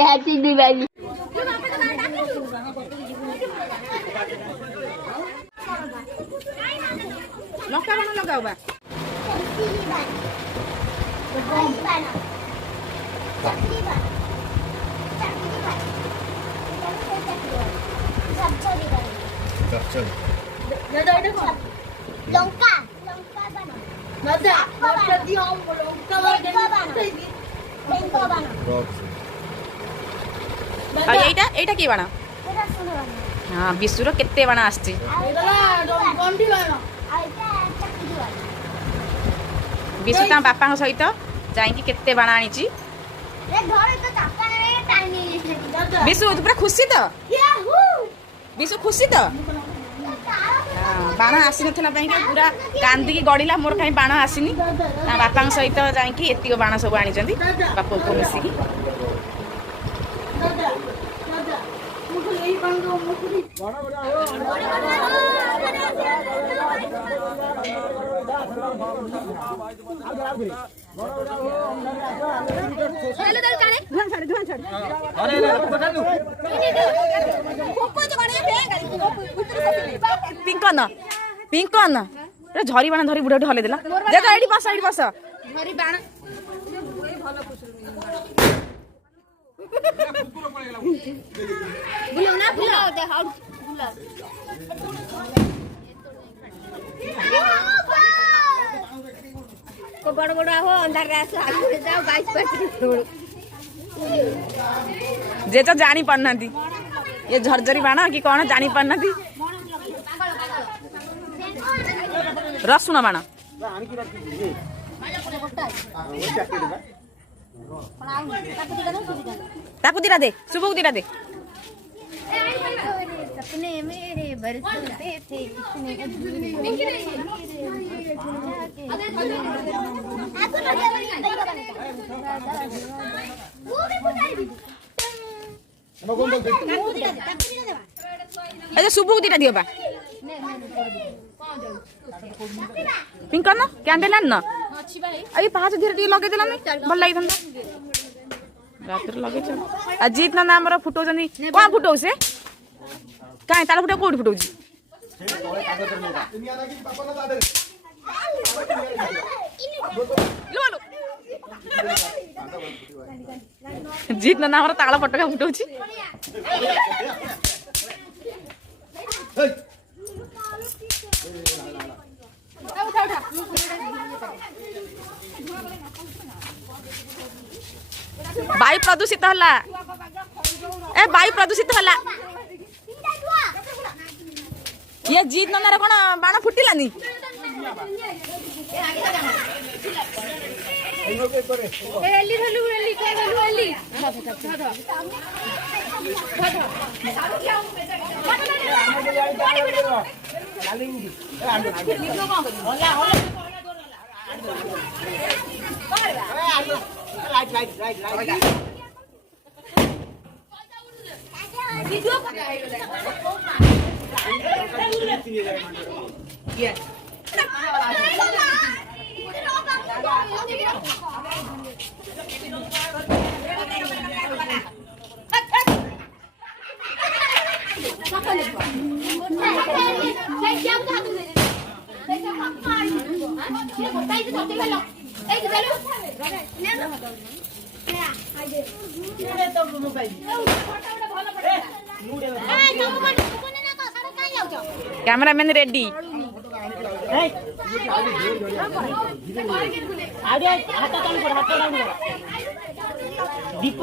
Happy Diwali. Lanka बाण लगाओ बा लंका एटा की बाण हाँ विश्वर केते बाण आछी विश्व ता बापा सहित जाइकी केते बाण आनी विश्व पूरा खुशी तो विश्व खुशी तो बाण आसी नथिला पूरा कांदी गड़िला मोर कहीं बाण आसीनी बापा सहित जाइकी एतिक बाण सब आनी बापा को मिसिकी पिंकन पिंकन झरी बाण धरी बुढ़ा हले देला देख एडी बस झरी बाण बुलाओ ना बुलाओ दे हाउ बुलाओ को बड़ बड़ हो अंदर रे आसो आगे जाओ 22 छोड़ जे तो जानी पन्नाती ये झरझरी बाण कि कौन जानी पन्नाती रसुण बाण ताकू दिला दे सुबह दिला दे सपने मेरे बरसते थे कितने अच्छा सुबह दिला दियो बा पिंक करना कैंडल आन अभी पाँच धीरे टे लगे भल लगी रात लगे अजीत ना नाम फुटो कौन फुटो से कहीं तार फुटा कौट फुटो जीत ना नाम ताल पटका फुटो वायु प्रदूषित होला ए वायु प्रदूषित होला ये जीत ननार कोन बाण फुटिलानी एली धलु एली के धलु एली कैमरामैन रेडी दीप